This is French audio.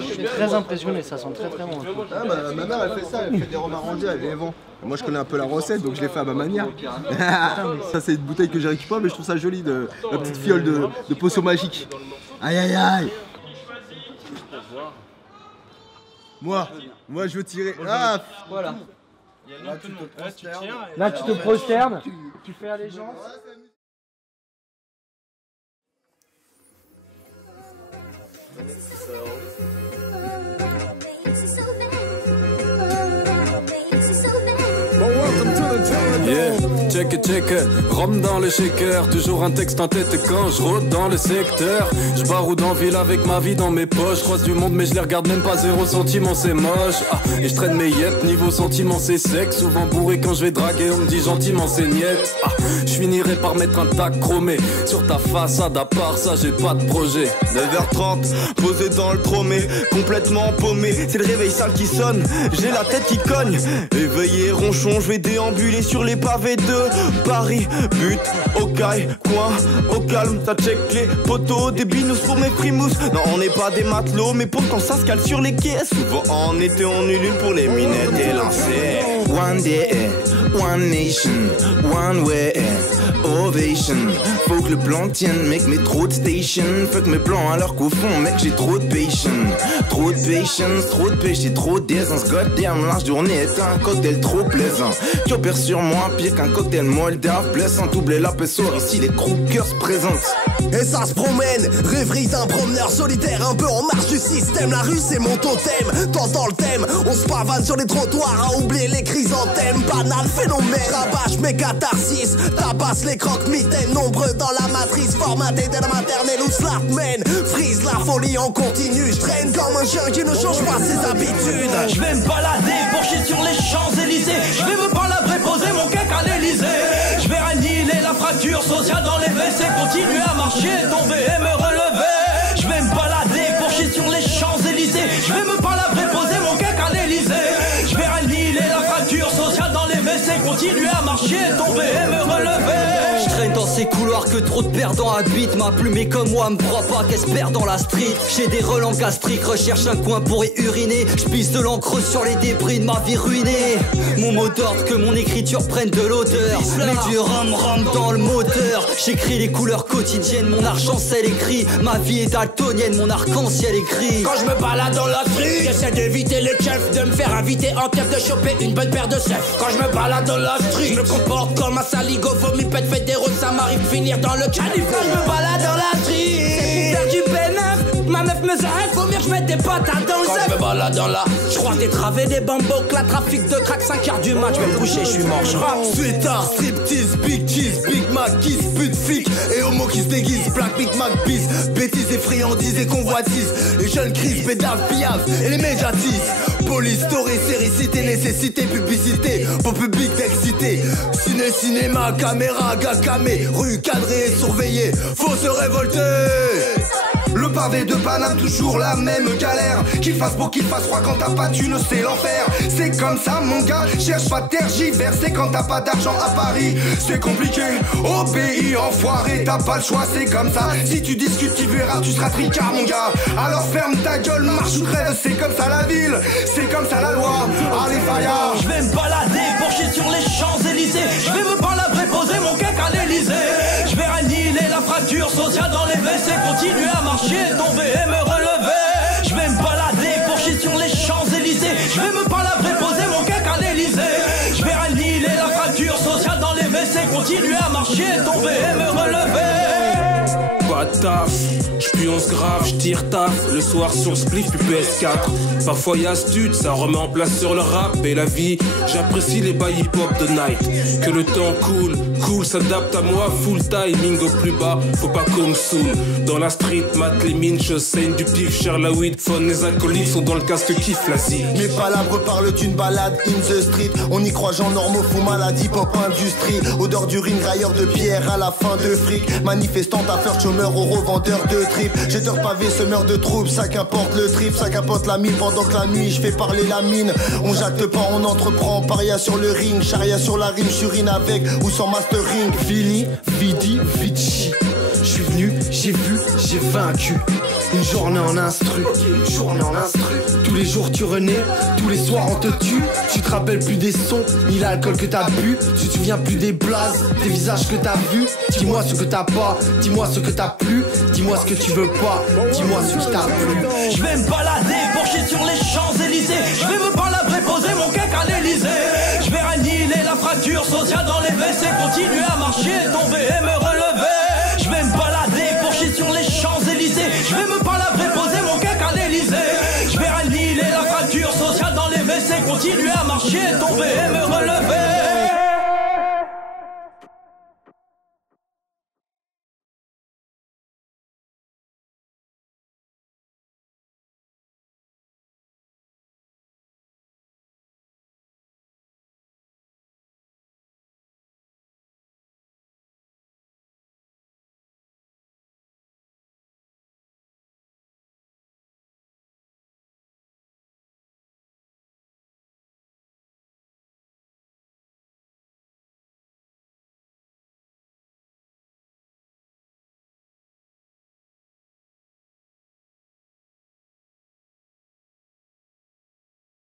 Je suis très impressionné, ça sent très très bon. Ah bah, ma mère elle fait ça, elle fait des rhums arrondis, elle les vend. Moi je connais un peu la recette donc je l'ai fait à ma manière. Ça c'est une bouteille que j'ai récupérée mais je trouve ça joli, la petite fiole de potion magique. Aïe aïe aïe. Moi je veux tirer. Ah voilà. Là tu te prosternes, tu fais allégeance. Yeah, check it, rhum dans le shaker. Toujours un texte en tête quand je rôde dans le secteur. Je baroude en ville avec ma vie dans mes poches. Je croise du monde mais je les regarde même pas, zéro sentiment c'est moche. Et je traîne mes yettes, niveau sentiment c'est sec. Souvent bourré quand je vais draguer, on me dit gentiment c'est niette. Je finirai par mettre un tac chromé sur ta façade, à part ça j'ai pas de projet. 9h30, posé dans le tromé, complètement paumé. C'est le réveil sale qui sonne, j'ai la tête qui cogne. Éveillé ronchon, je vais déambuler sur les pavés de Paris. But, au caille, coin, au calme. Ça check les poteaux, des binous pour mes frimous. Non, on n'est pas des matelots, mais pourtant ça se cale sur les caisses. Souvent en été on ulule pour les minettes élancées. One day, one nation, one way, ovation. Faut que le plan tienne, mec, mais trop de station. Fuck mes plans alors qu'au fond, mec, j'ai trop de patience. Trop de patience, trop de péché, trop d'aisance. Goddamn, la journée est un cocktail trop plaisant. Tu opères sur moi, pire qu'un cocktail moldave. Blessant, doubler la pessoire, ici les crookers se présentent. Et ça se promène, rêverie d'un promeneur solitaire, un peu en marche du système. La rue c'est mon totem, t'entends le thème. On se pavane sur les trottoirs à oublier les chrysanthèmes. Banal phénomène, rabâche mes catharsis, tabasse les croque-mitaines. Nombreux dans la matrice, formaté dès la maternelle ou slapman. Frise la folie en continu, je traîne comme un chien qui ne change pas ses habitudes. Je vais me balader, pencher sur les Champs-Élysées. Je vais me palabrer, poser mon cac à l'Élysée. Je vais annihiler la fracture sociale dans les WC. Continuer à marcher, tomber et me relever. Je vais me balader, pencher sur les Champs-Élysées. Je vais me palabrer, poser mon cac à l'Élysée. Je vais annihiler la fracture sociale dans les WC. Continuer à marcher, tomber et me relever. Je traîne dans ces couloirs que trop de perdants habitent. Ma plume est comme moi, me crois pas qu'elle se perd dans la street. J'ai des relents gastriques, recherche un coin pour y uriner. Je pisse de l'encre sur les débris de ma vie ruinée. Mon mot d'ordre, que mon écriture prenne de l'odeur. Mets du rhum dans le moteur. J'écris les couleurs quotidiennes, mon arc-en-ciel écrit. Ma vie est daltonienne, mon arc-en-ciel écrit. Quand je me balade dans la street, j'essaie d'éviter les chefs, de me faire inviter en tête, de choper une bonne paire de chefs. Quand je me balade dans la street, je me comporte comme un saligo, vomi, pète, fait des rôles, ça m'arrive de finir dans le caniveau. Quand je me balade dans la street, c'est pour faire du bénéf. Ma meuf me s'arrête, faut mieux que je mette des patates dans le Quand je me balade dans la, je crois des travées, des bambos, la trafic de crack, 5h du match, je vais me coucher, je suis mort, je rate. Sweetard, striptease, big cheese, big mac, kiss, pute, flic et homo qui se déguise, black, big mac, bis, bêtises et friandises et convoitises. Les jeunes crises, pédales, piaves et les médiatisent. Police, story, séricité, nécessité, publicité, pour public d'excité. Cinéma, caméra, gars camé, rue cadrée et surveillée, faut se révolter. Le pavé de Paname, toujours la même galère. Qu'il fasse beau, qu'il fasse froid, quand t'as pas de thune, c'est l'enfer. C'est comme ça mon gars, cherche pas de tergiverser. Quand t'as pas d'argent à Paris, c'est compliqué. Au pays enfoiré, t'as pas le choix, c'est comme ça. Si tu discutes, tu verras, tu seras tricard mon gars. Alors ferme ta gueule, marche ou crève, c'est comme ça la ville, c'est comme ça la loi. Allez Fayard. Je vais me balader, pencher sur les Champs-Élysées. Je vais me palabrer, poser mon cac à l'Élysée. Je vais annihiler la fracture sociale dans les WC. Continuer à marcher, tomber et me relever. Je vais me balader, pencher sur les Champs-Élysées. Je vais me palabrer, poser mon cac à l'Élysée. Je vais annihiler la fracture sociale dans les WC. Continuer à marcher, tomber et me relever. Pas de taf, j'pionce grave, j'tire taf. Le soir sur spliff puis PS4. Parfois y'a stud, ça remet en place sur le rap et la vie. J'apprécie les bails hip-hop de night. Que le temps cool, s'adapte à moi. Full timing au plus bas, faut pas qu'on me saoule. Dans la street, mat les mines, je saigne du pif. Cher la weed, phone, les acolytes sont dans le casque kiff la zik. Mes palabres parlent d'une balade in the street. On y croit gens normaux, fou maladie, pop industrie. Odeur d'urine, railleur de pierre à la fin de fric. Manifestant à faire chômeur aux revendeurs de trip. Jeteur pavé, semeur de troubles, ça qu'importe le trip, ça qu'importe la mine. Pendant que la nuit, je fais parler la mine. On jacte pas, on entreprend, paria sur le ring. Charia sur la rime, j'urine avec ou sans mastering. Vili, Vidi, Vici. Je suis venu, j'ai vu, j'ai vaincu. Une journée en instru, une journée en instru. Tous les jours tu renais, tous les soirs on te tue. Tu te rappelles plus des sons, ni l'alcool que t'as bu. Tu te souviens plus des blazes, des visages que t'as vus. Dis-moi ce que t'as pas, dis-moi ce que t'as plu. Dis-moi ce que tu veux pas, dis-moi ce qui t'a plu. Je vais me balader, pencher sur les Champs-Élysées. Je vais me palabrer, poser mon cake à l'Élysée. Je vais annihiler la fracture sociale dans les WC. Continuer à marcher, tomber et me relever. Je vais me balader, pencher sur les Champs-Élysées. Je vais me palabrer, poser mon cake à l'Élysée. Je vais annihiler la fracture sociale dans les WC. Continuer à marcher, tomber et me relever.